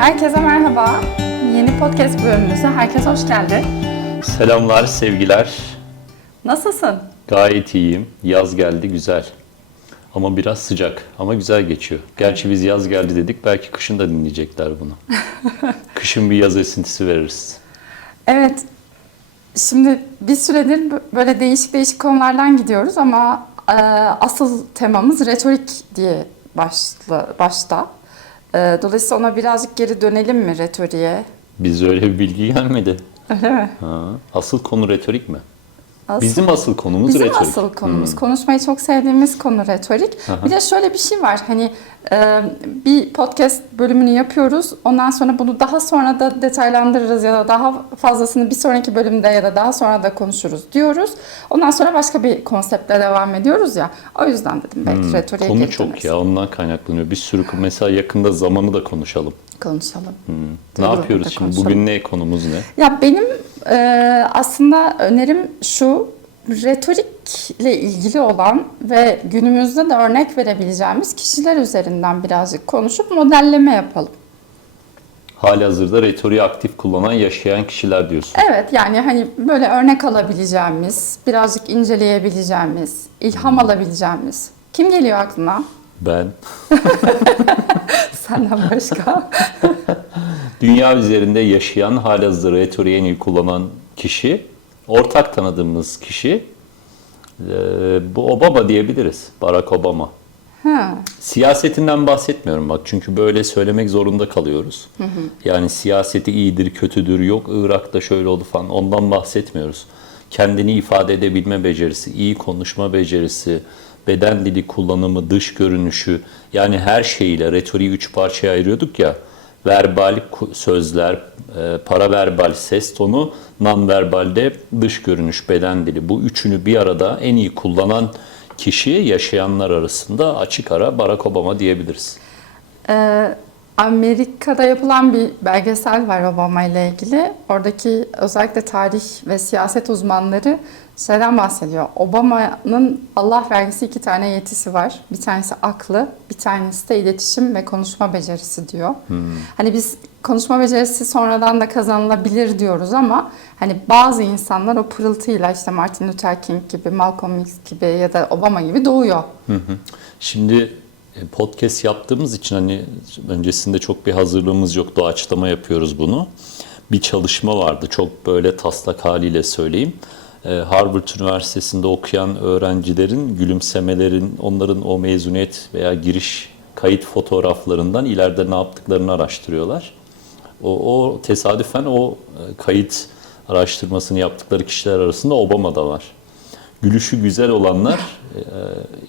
Herkese merhaba. Yeni podcast bölümümüze herkes hoş geldi. Selamlar, sevgiler. Nasılsın? Gayet iyiyim. Yaz geldi, güzel. Ama biraz sıcak ama güzel geçiyor. Gerçi biz yaz geldi dedik, belki kışın da dinleyecekler bunu. kışın bir yaz esintisi veririz. Evet. Şimdi bir süredir böyle değişik değişik konulardan gidiyoruz ama e, asıl temamız retorik diye başla, başta. E, dolayısıyla ona birazcık geri dönelim mi retoriğe? Biz öyle bir bilgi gelmedi. Öyle mi? Ha, asıl konu retorik mi? Asıl- Bizim asıl konumuz Bizim retorik. asıl konumuz. Konuşmayı çok sevdiğimiz konu retorik. Bir de şöyle bir şey var. Hani e, bir podcast bölümünü yapıyoruz. Ondan sonra bunu daha sonra da detaylandırırız ya da daha fazlasını bir sonraki bölümde ya da daha sonra da konuşuruz diyoruz. Ondan sonra başka bir konseptle devam ediyoruz ya. O yüzden dedim belki retoriğe Konu geri çok ya, ondan kaynaklanıyor. Bir sürü mesela yakında zamanı da konuşalım. Konuşalım. Ne Tabii, yapıyoruz şimdi? konuşalım. Bugün ne konumuz ne? Ya benim e, aslında önerim şu, retorikle ilgili olan ve günümüzde de örnek verebileceğimiz kişiler üzerinden birazcık konuşup modelleme yapalım. Halihazırda retoriği aktif kullanan, yaşayan kişiler diyorsun. Evet yani hani böyle örnek alabileceğimiz, birazcık inceleyebileceğimiz, ilham alabileceğimiz. Kim geliyor aklına? Ben Senden başka. Dünya üzerinde yaşayan, halihazırda retoriği en iyi kullanan kişi, ortak tanıdığımız kişi, e, bu Obama diyebiliriz. Barack Obama. ha. Siyasetinden bahsetmiyorum bak çünkü böyle söylemek zorunda kalıyoruz. Yani siyaseti iyidir, kötüdür, yok Irak'ta şöyle oldu falan ondan bahsetmiyoruz. Kendini ifade edebilme becerisi, iyi konuşma becerisi, beden dili kullanımı, dış görünüşü yani her şeyiyle retoriği üç parçaya ayırıyorduk ya. Verbal sözler, e, paraverbal ses tonu, nonverbalde dış görünüş, beden dili. Bu üçünü bir arada en iyi kullanan kişi yaşayanlar arasında açık ara Barack Obama diyebiliriz. Ee, Amerika'da yapılan bir belgesel var Obama ile ilgili. Oradaki özellikle tarih ve siyaset uzmanları şeyden bahsediyor. Obama'nın Allah vergisi iki tane yetisi var. Bir tanesi aklı, bir tanesi de iletişim ve konuşma becerisi diyor. Hani biz konuşma becerisi sonradan da kazanılabilir diyoruz ama hani bazı insanlar o pırıltıyla işte Martin Luther King gibi, Malcolm X gibi ya da Obama gibi doğuyor. Şimdi e, podcast yaptığımız için hani öncesinde çok bir hazırlığımız yok. Doğaçlama yapıyoruz bunu. Bir çalışma vardı. Çok böyle taslak haliyle söyleyeyim. E, Harvard Üniversitesi'nde okuyan öğrencilerin gülümsemelerin, onların o mezuniyet veya giriş kayıt fotoğraflarından ileride ne yaptıklarını araştırıyorlar. O, o tesadüfen o e, kayıt araştırmasını yaptıkları kişiler arasında Obama da var. Gülüşü güzel olanlar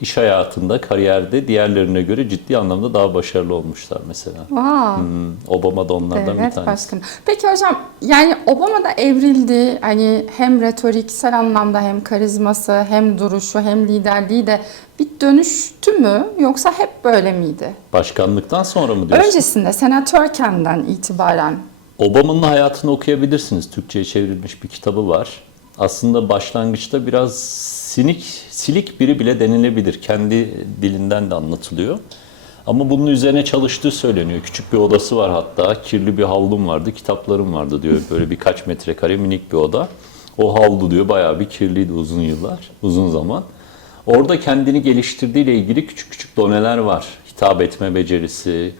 iş hayatında, kariyerde diğerlerine göre ciddi anlamda daha başarılı olmuşlar mesela. Wow. Hmm, Obama da onlardan bir Evet tanesi. başkanım. Peki hocam yani Obama da evrildi. Hani hem retoriksel anlamda hem karizması hem duruşu hem liderliği de bir dönüştü mü yoksa hep böyle miydi? Başkanlıktan sonra mı diyorsun? Öncesinde senatörkenden itibaren Obama'nın hayatını okuyabilirsiniz. Türkçe'ye çevrilmiş bir kitabı var. Aslında başlangıçta biraz sinik, silik biri bile denilebilir. Kendi dilinden de anlatılıyor. Ama bunun üzerine çalıştığı söyleniyor. Küçük bir odası var hatta. Kirli bir havlum vardı, kitaplarım vardı diyor. Böyle birkaç metrekare minik bir oda. O havlu diyor bayağı bir kirliydi uzun yıllar, uzun zaman. Orada kendini geliştirdiğiyle ilgili küçük küçük doneler var. Hitap etme becerisi,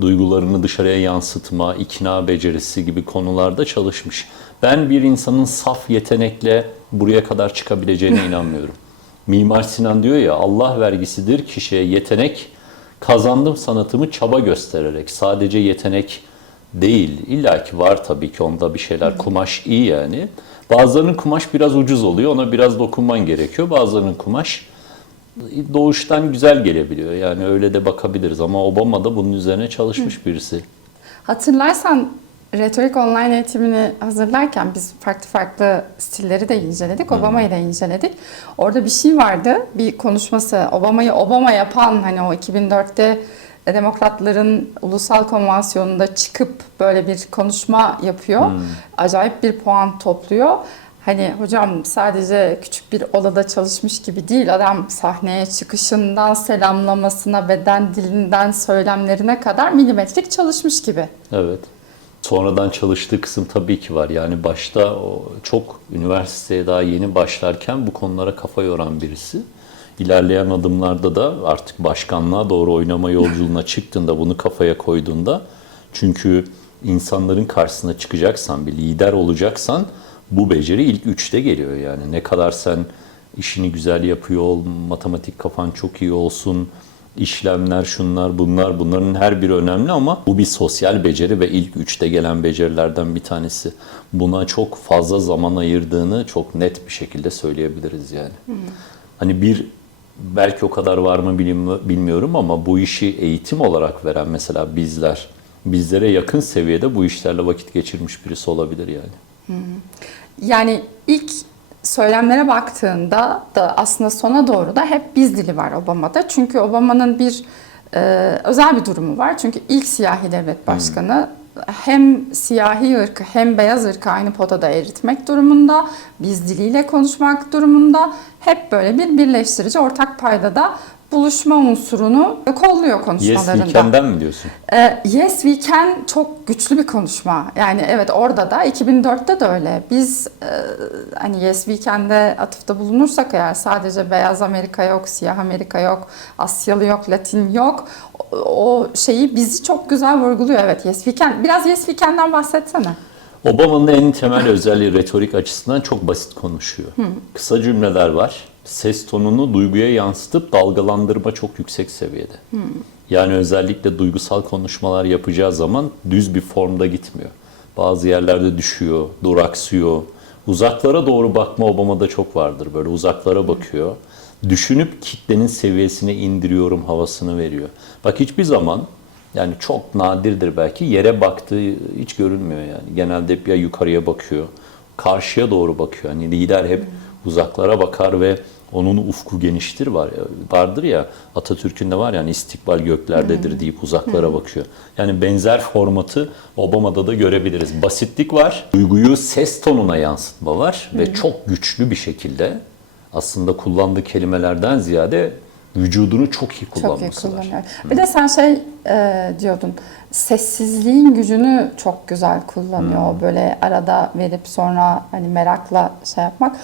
duygularını dışarıya yansıtma, ikna becerisi gibi konularda çalışmış. Ben bir insanın saf yetenekle buraya kadar çıkabileceğine inanmıyorum. Mimar Sinan diyor ya Allah vergisidir kişiye yetenek kazandım sanatımı çaba göstererek. Sadece yetenek değil. İlla ki var tabii ki onda bir şeyler. Kumaş iyi yani. Bazılarının kumaş biraz ucuz oluyor. Ona biraz dokunman gerekiyor. Bazılarının kumaş doğuştan güzel gelebiliyor. Yani öyle de bakabiliriz ama Obama da bunun üzerine çalışmış birisi. hatırlarsan retorik online eğitimini hazırlarken biz farklı farklı stilleri de inceledik. Obama'yı da inceledik. Orada bir şey vardı. Bir konuşması Obama'yı Obama yapan hani o 2004'te demokratların ulusal konvansiyonunda çıkıp böyle bir konuşma yapıyor. Acayip bir puan topluyor. hani hocam sadece küçük bir odada çalışmış gibi değil. Adam sahneye çıkışından selamlamasına, beden dilinden söylemlerine kadar milimetrik çalışmış gibi. Evet. Sonradan çalıştığı kısım tabii ki var. Yani başta çok üniversiteye daha yeni başlarken bu konulara kafa yoran birisi. İlerleyen adımlarda da artık başkanlığa doğru oynama yolculuğuna çıktığında bunu kafaya koyduğunda çünkü insanların karşısına çıkacaksan, bir lider olacaksan bu beceri ilk üçte geliyor yani. Ne kadar sen işini güzel yapıyor ol, matematik kafan çok iyi olsun, işlemler, şunlar, bunlar, bunların her biri önemli ama bu bir sosyal beceri ve ilk üçte gelen becerilerden bir tanesi. Buna çok fazla zaman ayırdığını çok net bir şekilde söyleyebiliriz yani. Hani bir belki o kadar var mı bilmiyorum ama bu işi eğitim olarak veren mesela bizler, bizlere yakın seviyede bu işlerle vakit geçirmiş birisi olabilir yani. Yani ilk söylemlere baktığında da aslında sona doğru da hep biz dili var Obama'da. Çünkü Obama'nın bir e, özel bir durumu var. Çünkü ilk siyahi devlet başkanı hem siyahi ırkı hem beyaz ırkı aynı potada eritmek durumunda, biz diliyle konuşmak durumunda. Hep böyle bir birleştirici ortak paydada buluşma unsurunu kolluyor Yes konuşmalarında. Weekend'den mi diyorsun? Ee, yes We Can çok güçlü bir konuşma. Yani evet orada da 2004'te de öyle. Biz e, hani Yes We Can'de atıfta bulunursak eğer sadece beyaz Amerika yok, siyah Amerika yok, Asyalı yok, Latin yok. O, o şeyi bizi çok güzel vurguluyor. Evet Yes We Can. Biraz Yes We Can'den bahsetsene. Obama'nın en temel özelliği retorik açısından çok basit konuşuyor. Kısa cümleler var. Ses tonunu duyguya yansıtıp dalgalandırma çok yüksek seviyede. Yani özellikle duygusal konuşmalar yapacağı zaman düz bir formda gitmiyor. Bazı yerlerde düşüyor, duraksıyor. Uzaklara doğru bakma Obama'da çok vardır. Böyle uzaklara bakıyor. Düşünüp kitlenin seviyesine indiriyorum havasını veriyor. Bak hiçbir zaman yani çok nadirdir belki yere baktığı hiç görünmüyor yani. Genelde hep ya yukarıya bakıyor, karşıya doğru bakıyor. Hani lider hep uzaklara bakar ve onun ufku geniştir var vardır ya Atatürk'ün de var yani istikbal göklerdedir deyip uzaklara bakıyor. Yani benzer formatı Obama'da da görebiliriz. Basitlik var, duyguyu ses tonuna yansıtma var ve çok güçlü bir şekilde aslında kullandığı kelimelerden ziyade vücudunu çok iyi Çok iyi kullanması var. kullanıyor. Bir de sen şey e, diyordun. Sessizliğin gücünü çok güzel kullanıyor. Hmm. Böyle arada verip sonra hani merakla şey yapmak.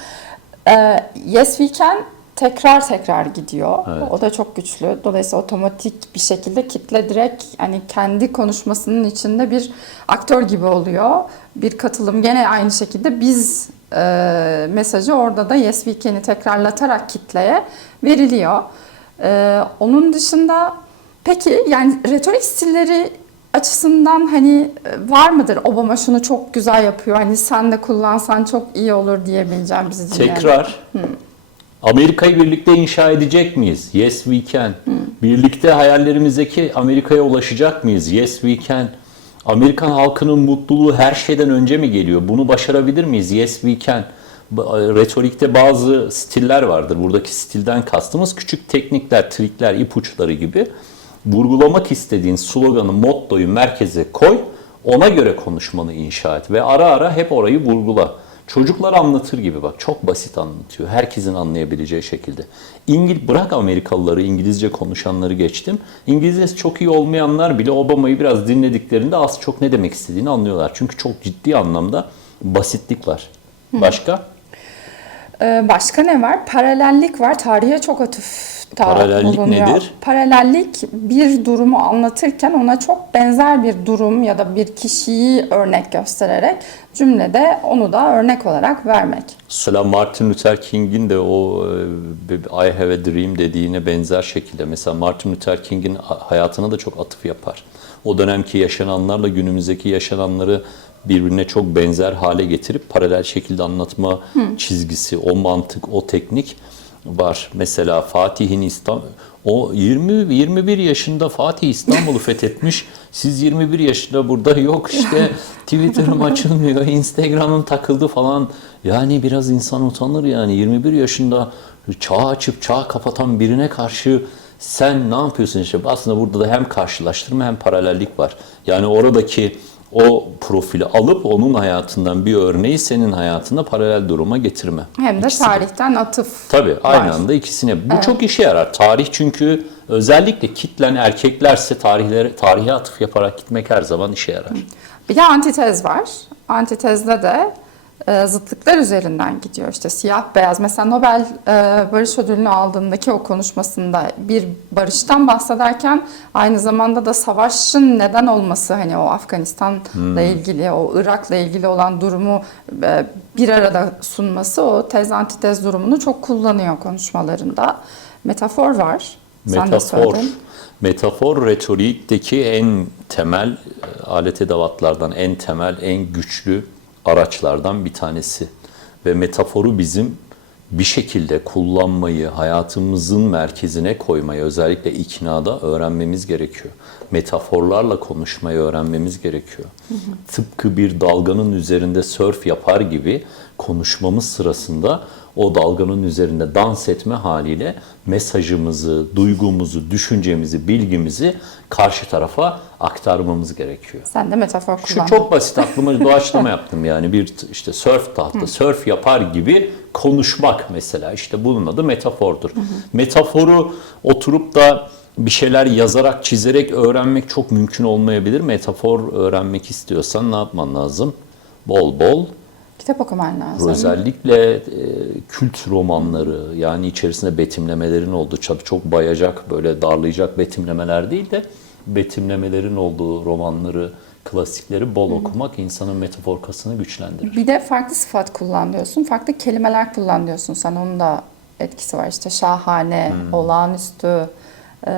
E, yes We Can tekrar tekrar gidiyor. Evet. O da çok güçlü. Dolayısıyla otomatik bir şekilde kitle direkt hani kendi konuşmasının içinde bir aktör gibi oluyor. Bir katılım gene aynı şekilde biz e, mesajı orada da Yes We Can'i tekrarlatarak kitleye veriliyor. E, onun dışında peki yani retorik stilleri açısından hani e, var mıdır? Obama şunu çok güzel yapıyor. Hani sen de kullansan çok iyi olur diyebileceğim bizi dinleyen. Tekrar. Amerika'yı birlikte inşa edecek miyiz? Yes we can. Birlikte hayallerimizdeki Amerika'ya ulaşacak mıyız? Yes we can. Amerikan halkının mutluluğu her şeyden önce mi geliyor? Bunu başarabilir miyiz? Yes we can. Ba- Retorikte bazı stiller vardır. Buradaki stilden kastımız küçük teknikler, trikler, ipuçları gibi. Vurgulamak istediğin sloganı, mottoyu merkeze koy. Ona göre konuşmanı inşa et ve ara ara hep orayı vurgula. Çocuklar anlatır gibi bak çok basit anlatıyor. Herkesin anlayabileceği şekilde. İngil bırak Amerikalıları İngilizce konuşanları geçtim. İngilizcesi çok iyi olmayanlar bile Obama'yı biraz dinlediklerinde az çok ne demek istediğini anlıyorlar. Çünkü çok ciddi anlamda basitlik var. Başka? Ee, Başka ne var? Paralellik var. Tarihe çok atıf Paralellik nedir? Paralellik bir durumu anlatırken ona çok benzer bir durum ya da bir kişiyi örnek göstererek cümlede onu da örnek olarak vermek. Mesela Martin Luther King'in de o e, I have a dream dediğine benzer şekilde mesela Martin Luther King'in hayatına da çok atıf yapar. O dönemki yaşananlarla günümüzdeki yaşananları birbirine çok benzer hale getirip paralel şekilde anlatma çizgisi, o mantık, o teknik var. Mesela Fatih'in İstanbul o 20 21 yaşında Fatih İstanbul'u fethetmiş. Siz 21 yaşında burada yok işte Twitter'ım açılmıyor, Instagram'ım takıldı falan. Yani biraz insan utanır yani 21 yaşında çağ açıp çağ kapatan birine karşı sen ne yapıyorsun işte aslında burada da hem karşılaştırma hem paralellik var. Yani oradaki o profili alıp onun hayatından bir örneği senin hayatında paralel duruma getirme. Hem de İkisi de. tarihten atıf. Tabii aynı var. anda ikisine. Bu çok işe yarar. Tarih çünkü özellikle kitlen erkeklerse tarihlere, tarihe atıf yaparak gitmek her zaman işe yarar. Bir de antitez var. Antitezde de e, zıtlıklar üzerinden gidiyor. İşte siyah beyaz. Mesela Nobel e, Barış Ödülünü aldığındaki o konuşmasında bir barıştan bahsederken aynı zamanda da savaşın neden olması hani o Afganistan'la ilgili, o Irak'la ilgili olan durumu e, bir arada sunması o tez antitez durumunu çok kullanıyor konuşmalarında. Metafor var. Metafor, metafor retorikteki en temel e, alet edevatlardan, en temel, en güçlü araçlardan bir tanesi. Ve metaforu bizim bir şekilde kullanmayı, hayatımızın merkezine koymayı, özellikle iknada öğrenmemiz gerekiyor. Metaforlarla konuşmayı öğrenmemiz gerekiyor. Tıpkı bir dalganın üzerinde sörf yapar gibi konuşmamız sırasında o dalganın üzerinde dans etme haliyle mesajımızı, duygumuzu, düşüncemizi, bilgimizi karşı tarafa aktarmamız gerekiyor. Sen de metafor Şu kullandın. çok basit aklıma doğaçlama yaptım yani bir işte sörf tahta, sörf yapar gibi konuşmak mesela işte bunun adı metafordur. Metaforu oturup da bir şeyler yazarak, çizerek öğrenmek çok mümkün olmayabilir. Metafor öğrenmek istiyorsan ne yapman lazım? Bol bol Kitap okuman lazım. Özellikle e, kült romanları yani içerisinde betimlemelerin olduğu çok, bayacak böyle darlayacak betimlemeler değil de betimlemelerin olduğu romanları, klasikleri bol okumak insanın metafor kasını güçlendirir. Bir de farklı sıfat kullan diyorsun. Farklı kelimeler kullan diyorsun. Sen onun da etkisi var. İşte şahane, Hmm. olağanüstü, e,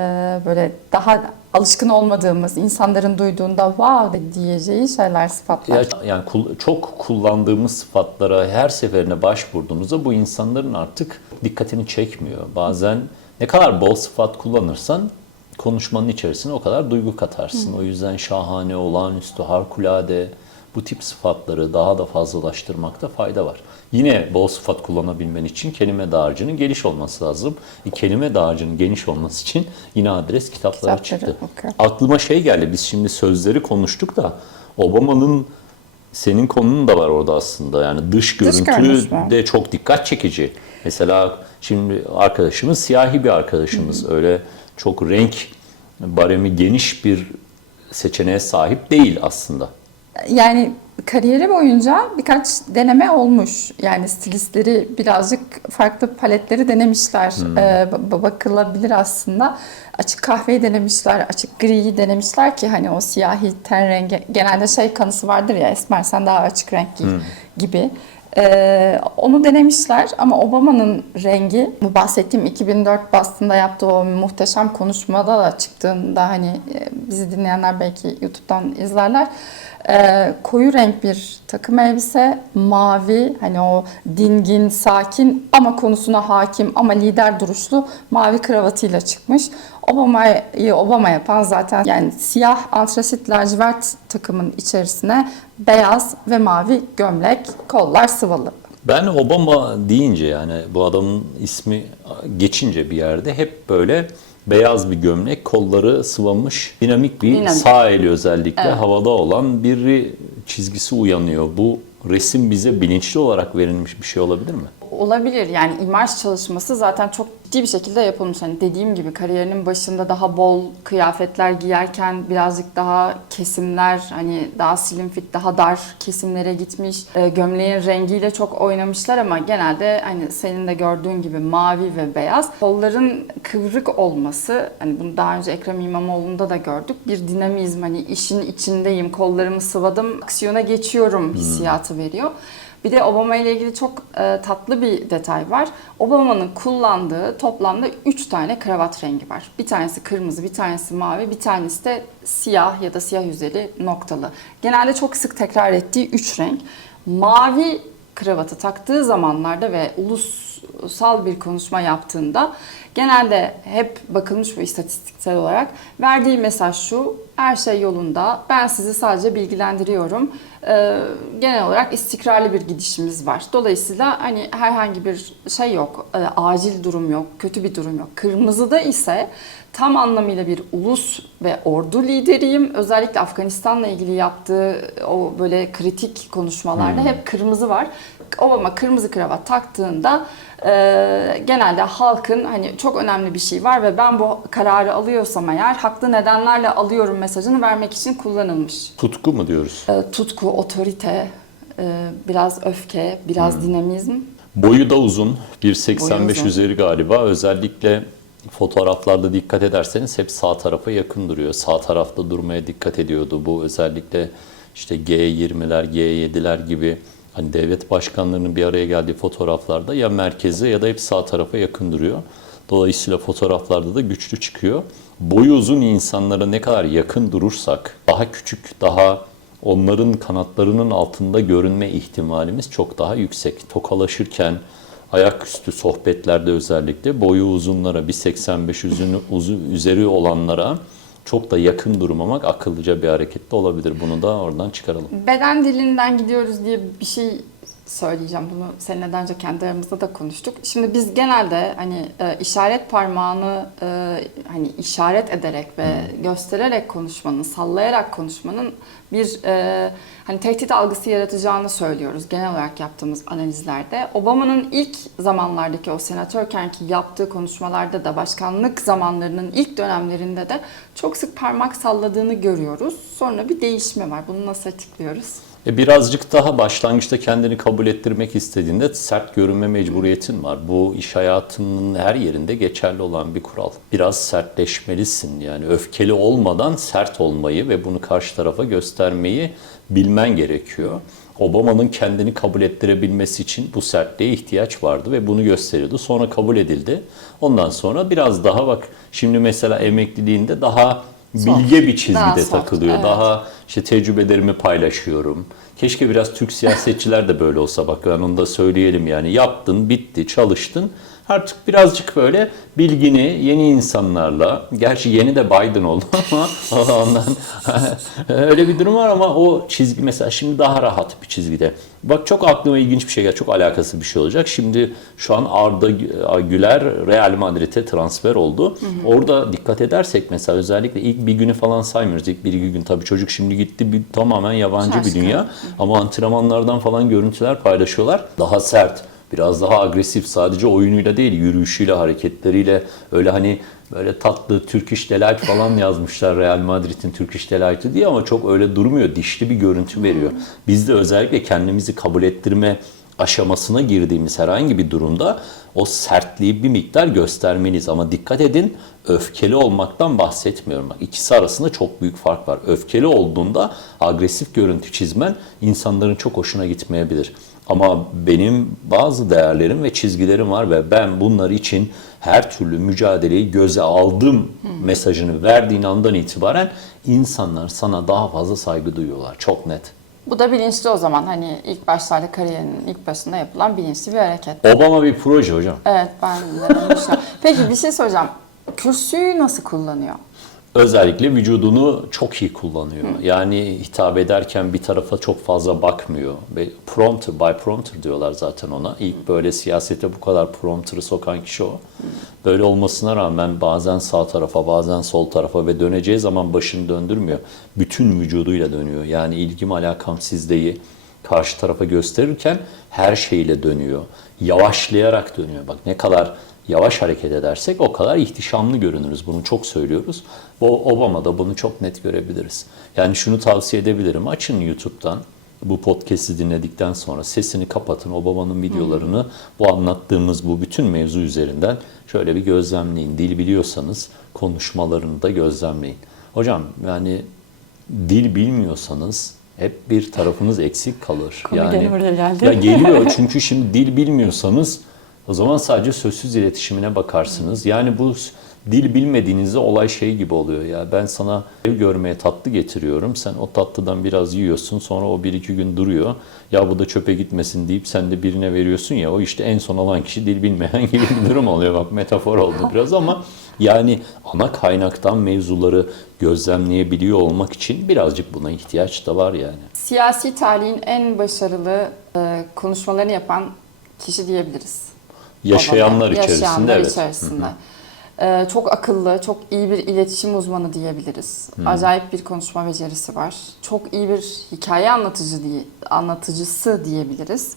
böyle daha alışkın olmadığımız, insanların duyduğunda wow diyeceği şeyler, sıfatlar. Ya, yani kul- çok kullandığımız sıfatlara her seferine başvurduğumuzda bu insanların artık dikkatini çekmiyor. Bazen ne kadar bol sıfat kullanırsan konuşmanın içerisine o kadar duygu katarsın. O yüzden şahane, olağanüstü, harikulade bu tip sıfatları daha da fazlalaştırmakta fayda var. Yine bol sıfat kullanabilmen için kelime dağarcığının geniş olması lazım. E, kelime dağarcığının geniş olması için yine adres kitaplara Kitapları çıktı. okuyorum. Aklıma şey geldi. Biz şimdi sözleri konuştuk da Obama'nın senin konun da var orada aslında. Yani dış Dış görüntü mü? de çok dikkat çekici. Mesela şimdi arkadaşımız siyahi bir arkadaşımız. Öyle çok renk baremi geniş bir seçeneğe sahip değil aslında. Yani kariyeri boyunca birkaç deneme olmuş. Yani stilistleri birazcık farklı paletleri denemişler. Hmm. Ee, ba- bakılabilir aslında. Açık kahveyi denemişler, açık griyi denemişler ki hani o siyahi ten rengi genelde şey kanısı vardır ya esmer sen daha açık renk giy Hmm. gibi. Ee, onu denemişler ama Obama'nın rengi bu bahsettiğim 2004 Boston'da yaptığı o muhteşem konuşmada da çıktığında hani e, bizi dinleyenler belki YouTube'dan izlerler. Ee, koyu renk bir takım elbise, mavi hani o dingin, sakin ama konusuna hakim ama lider duruşlu mavi kravatıyla çıkmış. Obama'yı Obama yapan zaten yani siyah antrasit lacivert takımın içerisine beyaz ve mavi gömlek, kollar sıvalı. Ben Obama deyince yani bu adamın ismi geçince bir yerde hep böyle beyaz bir gömlek, kolları sıvamış, dinamik bir Dinamik. sağ eli özellikle havada olan bir çizgisi uyanıyor. Bu resim bize bilinçli olarak verilmiş bir şey olabilir mi? Olabilir yani imaj çalışması zaten çok ciddi bir şekilde yapılmış. Hani dediğim gibi kariyerinin başında daha bol kıyafetler giyerken birazcık daha kesimler hani daha slim fit daha dar kesimlere gitmiş. Ee, gömleğin rengiyle çok oynamışlar ama genelde hani senin de gördüğün gibi mavi ve beyaz. Kolların kıvrık olması hani bunu daha önce Ekrem İmamoğlu'nda da gördük. Bir dinamizm hani işin içindeyim kollarımı sıvadım aksiyona geçiyorum hissiyatı veriyor. Bir de Obama ile ilgili çok e, tatlı bir detay var. Obama'nın kullandığı toplamda 3 tane kravat rengi var. Bir tanesi kırmızı, bir tanesi mavi, bir tanesi de siyah ya da siyah yüzeli noktalı. Genelde çok sık tekrar ettiği 3 renk. Mavi kravatı taktığı zamanlarda ve ulusal bir konuşma yaptığında genelde hep bakılmış bu istatistiksel olarak verdiği mesaj şu her şey yolunda ben sizi sadece bilgilendiriyorum e, genel olarak istikrarlı bir gidişimiz var. Dolayısıyla hani herhangi bir şey yok, e, acil durum yok, kötü bir durum yok. Kırmızıda ise tam anlamıyla bir ulus ve ordu lideriyim. Özellikle Afganistan'la ilgili yaptığı o böyle kritik konuşmalarda hep kırmızı var. Obama kırmızı kravat taktığında e, genelde halkın hani çok önemli bir şey var ve ben bu kararı alıyorsam eğer haklı nedenlerle alıyorum mesajını vermek için kullanılmış. Tutku mu diyoruz? E, tutku, otorite, e, biraz öfke, biraz dinamizm. Boyu da uzun. 1.85 Boyu uzun. üzeri galiba. Özellikle fotoğraflarda dikkat ederseniz hep sağ tarafa yakın duruyor. Sağ tarafta durmaya dikkat ediyordu. Bu özellikle işte G20'ler, G7'ler gibi hani devlet başkanlarının bir araya geldiği fotoğraflarda ya merkeze ya da hep sağ tarafa yakın duruyor. Dolayısıyla fotoğraflarda da güçlü çıkıyor. Boyu uzun insanlara ne kadar yakın durursak, daha küçük, daha onların kanatlarının altında görünme ihtimalimiz çok daha yüksek. Tokalaşırken, ayaküstü sohbetlerde özellikle boyu uzunlara, 1.85 üzünü, uzun, üzeri olanlara çok da yakın durmamak akıllıca bir hareket de olabilir. Bunu da oradan çıkaralım. Beden dilinden gidiyoruz diye bir şey söyleyeceğim. Bunu seninle daha önce kendi aramızda da konuştuk. Şimdi biz genelde hani e, işaret parmağını e, hani işaret ederek ve göstererek konuşmanın, sallayarak konuşmanın bir e, hani tehdit algısı yaratacağını söylüyoruz genel olarak yaptığımız analizlerde. Obama'nın ilk zamanlardaki o senatörkenki yaptığı konuşmalarda da başkanlık zamanlarının ilk dönemlerinde de çok sık parmak salladığını görüyoruz. Sonra bir değişme var. Bunu nasıl açıklıyoruz? E birazcık daha başlangıçta kendini kabul ettirmek istediğinde sert görünme mecburiyetin var. Bu iş hayatının her yerinde geçerli olan bir kural. Biraz sertleşmelisin yani öfkeli olmadan sert olmayı ve bunu karşı tarafa göstermeyi bilmen gerekiyor. Obama'nın kendini kabul ettirebilmesi için bu sertliğe ihtiyaç vardı ve bunu gösteriyordu. Sonra kabul edildi. Ondan sonra biraz daha bak şimdi mesela emekliliğinde daha. Bilge bir çizgide Daha soft, takılıyor. evet. Daha işte tecrübelerimi paylaşıyorum. Keşke biraz Türk siyasetçiler de böyle olsa bak ben onu da söyleyelim yani. Yaptın, bitti, çalıştın. Artık birazcık böyle bilgini yeni insanlarla, gerçi yeni de Biden oldu ama ondan öyle bir durum var ama o çizgi mesela şimdi daha rahat bir çizgide. Bak çok aklıma ilginç bir şey geldi. Çok alakası bir şey olacak. Şimdi şu an Arda Güler Real Madrid'e transfer oldu. Orada dikkat edersek mesela özellikle ilk bir günü falan saymıyoruz. İlk bir iki gün tabii çocuk şimdi gitti bir tamamen yabancı bir Şaşkın. dünya. Ama antrenmanlardan falan görüntüler paylaşıyorlar. Daha sert, biraz daha agresif sadece oyunuyla değil yürüyüşüyle, hareketleriyle öyle hani böyle tatlı Turkish Delight falan yazmışlar Real Madrid'in Turkish Delight'ı diye ama çok öyle durmuyor. Dişli bir görüntü veriyor. Biz de özellikle kendimizi kabul ettirme aşamasına girdiğimiz herhangi bir durumda o sertliği bir miktar göstermeliyiz. Ama dikkat edin öfkeli olmaktan bahsetmiyorum. Bak, ikisi arasında çok büyük fark var. Öfkeli olduğunda agresif görüntü çizmen insanların çok hoşuna gitmeyebilir. Ama benim bazı değerlerim ve çizgilerim var ve ben bunlar için her türlü mücadeleyi göze aldım mesajını verdiğin andan itibaren insanlar sana daha fazla saygı duyuyorlar. Çok net. Bu da bilinçli o zaman. Hani ilk başlarda kariyerinin ilk başında yapılan bilinçli bir hareket. Obama bir proje hocam. Evet ben de. Peki bir şey soracağım. Kürsüyü nasıl kullanıyor? Özellikle vücudunu çok iyi kullanıyor. Yani hitap ederken bir tarafa çok fazla bakmıyor. Ve prompter, by prompter diyorlar zaten ona. İlk böyle siyasete bu kadar prompter'ı sokan kişi o. Böyle olmasına rağmen bazen sağ tarafa, bazen sol tarafa ve döneceği zaman başını döndürmüyor. Bütün vücuduyla dönüyor. Yani ilgim alakam sizdeyi karşı tarafa gösterirken her şeyle dönüyor. Yavaşlayarak dönüyor. Bak ne kadar yavaş hareket edersek o kadar ihtişamlı görünürüz. Bunu çok söylüyoruz. Bu Obama'da bunu çok net görebiliriz. Yani şunu tavsiye edebilirim. Açın YouTube'dan bu podcast'i dinledikten sonra sesini kapatın. Obama'nın videolarını bu anlattığımız bu bütün mevzu üzerinden şöyle bir gözlemleyin. Dil biliyorsanız konuşmalarını da gözlemleyin. Hocam yani dil bilmiyorsanız hep bir tarafınız eksik kalır. Oraya geldi. Ya geliyor çünkü şimdi dil bilmiyorsanız o zaman sadece sözsüz iletişimine bakarsınız. Yani bu dil bilmediğinizde olay şey gibi oluyor ya ben sana ev görmeye tatlı getiriyorum sen o tatlıdan biraz yiyorsun sonra o bir iki gün duruyor ya bu da çöpe gitmesin deyip sen de birine veriyorsun ya o işte en son olan kişi dil bilmeyen gibi bir durum oluyor bak metafor oldu biraz ama yani ana kaynaktan mevzuları gözlemleyebiliyor olmak için birazcık buna ihtiyaç da var yani. Siyasi tarihin en başarılı e, konuşmalarını yapan kişi diyebiliriz. Yaşayanlar Obama. içerisinde Yaşayanlar evet. içerisinde. Ee, çok akıllı, çok iyi bir iletişim uzmanı diyebiliriz. Acayip bir konuşma becerisi var. Çok iyi bir hikaye anlatıcı diye, anlatıcısı diyebiliriz.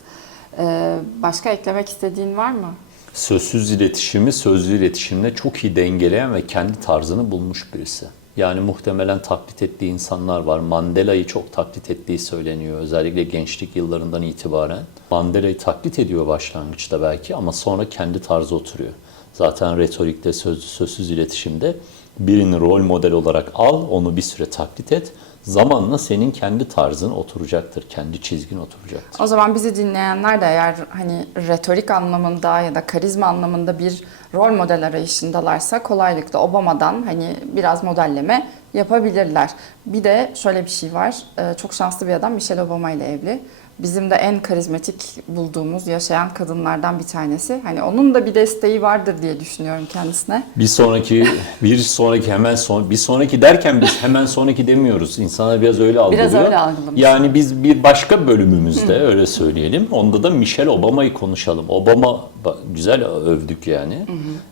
Ee, başka eklemek istediğin var mı? Sözsüz iletişimi sözlü iletişimle çok iyi dengeleyen ve kendi tarzını bulmuş birisi. Yani muhtemelen taklit ettiği insanlar var. Mandela'yı çok taklit ettiği söyleniyor. Özellikle gençlik yıllarından itibaren. Mandela'yı taklit ediyor başlangıçta belki ama sonra kendi tarzı oturuyor. Zaten retorikte, sözlü, sözsüz iletişimde birini rol model olarak al, onu bir süre taklit et. Zamanla senin kendi tarzın oturacaktır, kendi çizgin oturacaktır. O zaman bizi dinleyenler de eğer hani retorik anlamında ya da karizma anlamında bir rol model arayışındalarsa kolaylıkla Obama'dan hani biraz modelleme yapabilirler. Bir de şöyle bir şey var. Ee, Çok şanslı bir adam Michelle Obama ile evli. Bizim de en karizmatik bulduğumuz yaşayan kadınlardan bir tanesi. Hani onun da bir desteği vardır diye düşünüyorum kendisine. Bir sonraki, bir sonraki hemen son, bir sonraki derken biz hemen sonraki demiyoruz. İnsanlar biraz öyle algılıyor. öyle algılamış. Yani biz bir başka bölümümüzde öyle söyleyelim. Onda da Michelle Obama'yı konuşalım. Obama ba- güzel övdük yani.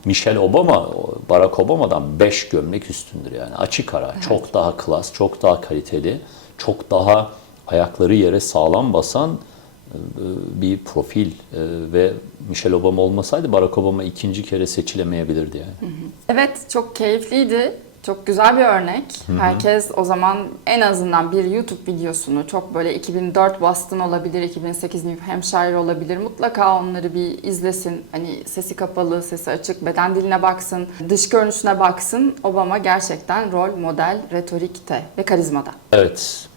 Michelle Obama Barack Obama'dan 5 gömlek üstündür yani. Açık ara. Çok daha klas, çok daha kaliteli, çok daha ayakları yere sağlam basan e, bir profil E, ve Michelle Obama olmasaydı Barack Obama ikinci kere seçilemeyebilirdi yani. Evet çok keyifliydi. Çok güzel bir örnek. Herkes o zaman en azından bir YouTube videosunu çok böyle 2004 Boston olabilir, 2008 New Hampshire olabilir. Mutlaka onları bir izlesin. Hani sesi kapalı, sesi açık, beden diline baksın, dış görünüşüne baksın. Obama gerçekten rol model, retorikte ve karizmada. Evet.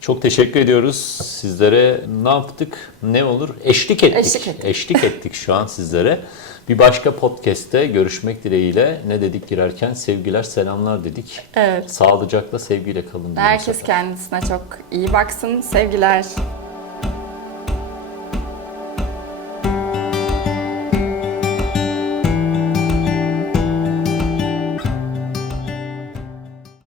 Çok teşekkür ediyoruz. Sizlere ne yaptık? Ne olur? Eşlik ettik. Eşlik ettik. Eşlik ettik şu an sizlere. Bir başka podcast'te görüşmek dileğiyle ne dedik girerken? Sevgiler, selamlar dedik. Evet. Sağlıcakla, sevgiyle kalın. Herkes kendisine çok iyi baksın. Sevgiler.